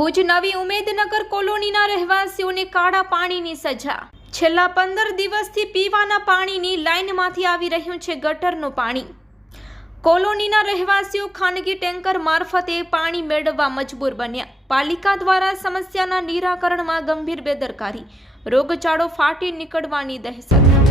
ભુજ નવી ઉમેદનગર કોલોનીના રહેવાસીઓને કાળા પાણીની સજા। છેલ્લા 15 દિવસથી પીવાના પાણીની લાઇનમાંથી આવી રહ્યું છે ગટરનું પાણી। કોલોનીના રહેવાસીઓ ખાનગી ટેન્કર મારફતે પાણી મેળવવા મજબૂર બન્યા। પાલિકા દ્વારા સમસ્યાના નિરાકરણમાં ગંભીર બેદરકારી, રોગચાળો ફાટી નીકળવાની દહેશત।